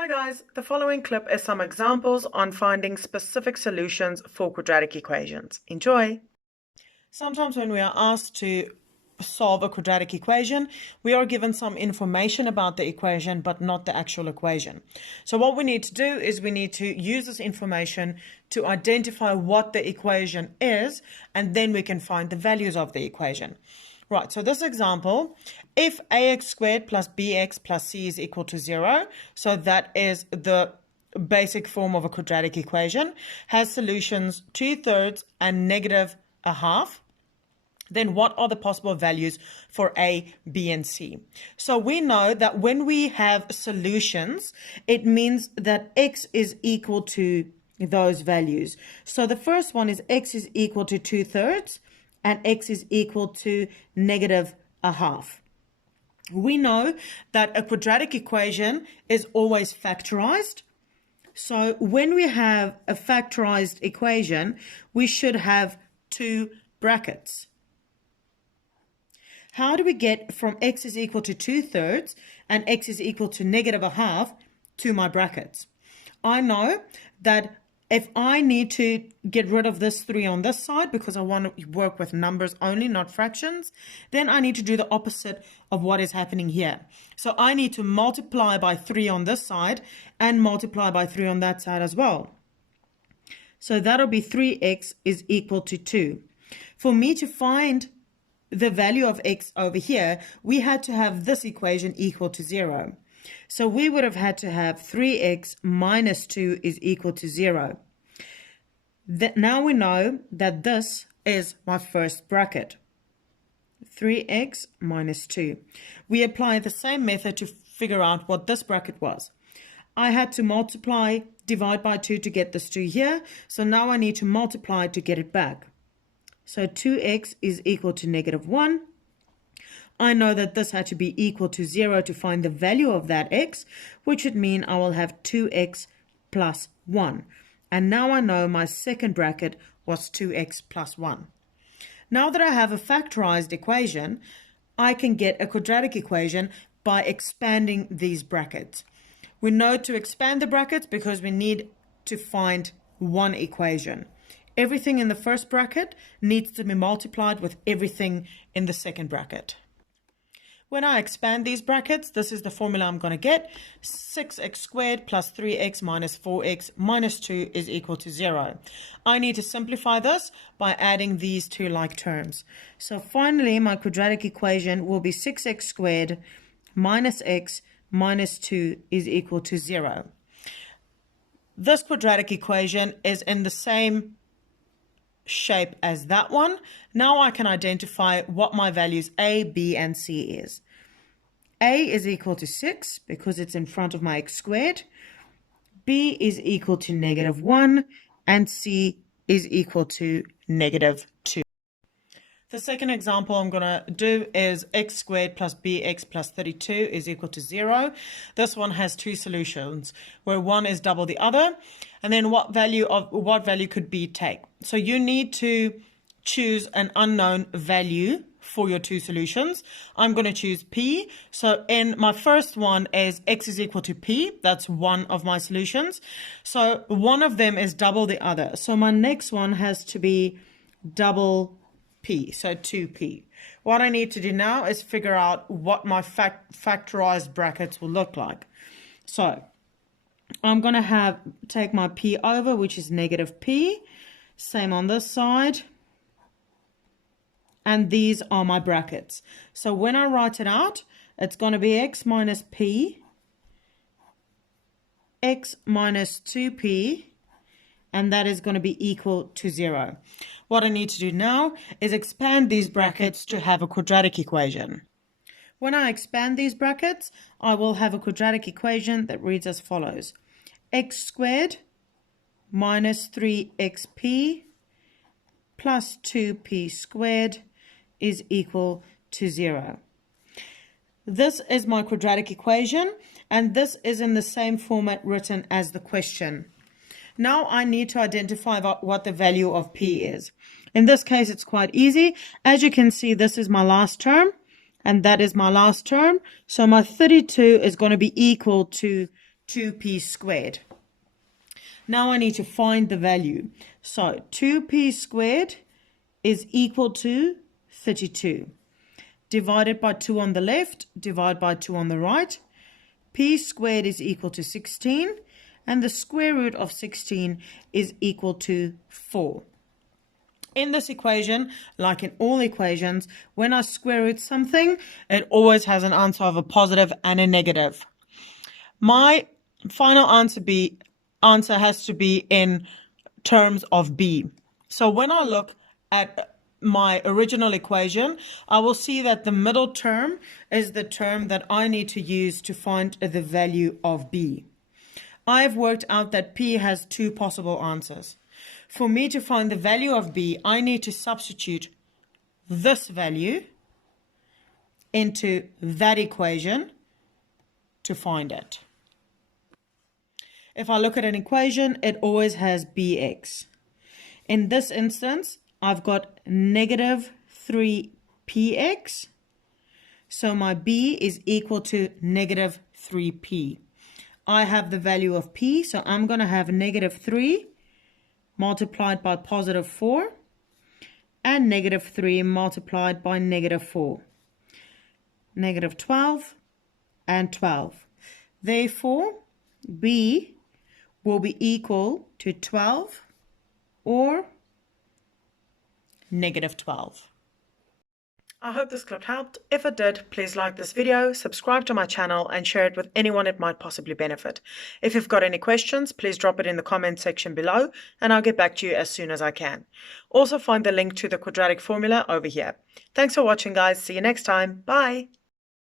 Hi guys, the following clip is some examples on finding specific solutions for quadratic equations. Enjoy! Sometimes when we are asked to solve a quadratic equation, we are given some information about the equation but not the actual equation. So what we need to do is we need to use this information to identify what the equation is, and then we can find the values of the equation. Right, so this example, if ax squared plus bx plus c is equal to 0, so that is the basic form of a quadratic equation, has solutions 2/3 and negative a half, then what are the possible values for a, b, and c? So we know that when we have solutions, it means that x is equal to those values. So the first one is x is equal to 2/3 and x is equal to negative a half. We know that a quadratic equation is always factorized. So when we have a factorized equation, we should have two brackets. How do we get from x is equal to 2/3 and x is equal to negative a half to my brackets? I know that if I need to get rid of this 3 on this side because I want to work with numbers only, not fractions, then I need to do the opposite of what is happening here. So I need to multiply by 3 on this side and multiply by 3 on that side as well. So that'll be 3x is equal to 2. For me to find the value of x over here, we had to have this equation equal to 0. So we would have had to have 3x minus 2 is equal to 0. Now we know that this is my first bracket. 3x minus 2. We apply the same method to figure out what this bracket was. I had to multiply, divide by 2 to get this 2 here. So now I need to multiply to get it back. So 2x is equal to negative 1. I know that this had to be equal to 0 to find the value of that x, which would mean I will have 2x plus 1. And now I know my second bracket was 2x plus 1. Now that I have a factorized equation, I can get a quadratic equation by expanding these brackets. We know to expand the brackets because we need to find one equation. Everything in the first bracket needs to be multiplied with everything in the second bracket. When I expand these brackets, this is the formula I'm going to get. 6x squared plus 3x minus 4x minus 2 is equal to 0. I need to simplify this by adding these two like terms. So finally, my quadratic equation will be 6x squared minus x minus 2 is equal to 0. This quadratic equation is in the same shape as that one. Now I can identify what my values a, b, and c is. A is equal to 6 because it's in front of my x squared. B is equal to negative 1 and c is equal to negative 2. The second example I'm going to do is x squared plus bx plus 32 is equal to 0. This one has two solutions where one is double the other. And then what value could b take? So you need to choose an unknown value for your two solutions. I'm going to choose p. So in my first one is x is equal to p. That's one of my solutions. So one of them is double the other. So my next one has to be double p, so 2p. What I need to do now is figure out what my factorized brackets will look like. So I'm going to take my p over, which is negative p. Same on this side. And these are my brackets. So when I write it out, it's going to be x minus p, x minus 2p, and that is going to be equal to 0. What I need to do now is expand these brackets to have a quadratic equation. When I expand these brackets, I will have a quadratic equation that reads as follows. X squared minus 3xp plus 2p squared is equal to 0. This is my quadratic equation, and this is in the same format written as the question. Now I need to identify what the value of p is. In this case, it's quite easy. As you can see, this is my last term, and that is my last term. So my 32 is going to be equal to 2p squared. Now I need to find the value. So 2p squared is equal to 32. Divided by 2 on the left, divide by 2 on the right. P squared is equal to 16, and the square root of 16 is equal to 4. In this equation, like in all equations, when I square root something, it always has an answer of a positive and a negative. My final answer has to be in terms of b. So when I look at my original equation, I will see that the middle term is the term that I need to use to find the value of b. I have worked out that p has two possible answers. For me to find the value of b, I need to substitute this value into that equation to find it. If I look at an equation, it always has bx. In this instance, I've got negative 3px. So my b is equal to negative 3p. I have the value of p, so I'm going to have negative 3 multiplied by positive 4 and negative 3 multiplied by negative 4. Negative 12 and 12. Therefore, b will be equal to 12 or negative 12. I hope this clip helped. If it did, please like this video, subscribe to my channel, and share it with anyone it might possibly benefit. If you've got any questions, please drop it in the comment section below, and I'll get back to you as soon as I can. Also find the link to the quadratic formula over here. Thanks for watching, guys. See you next time. Bye.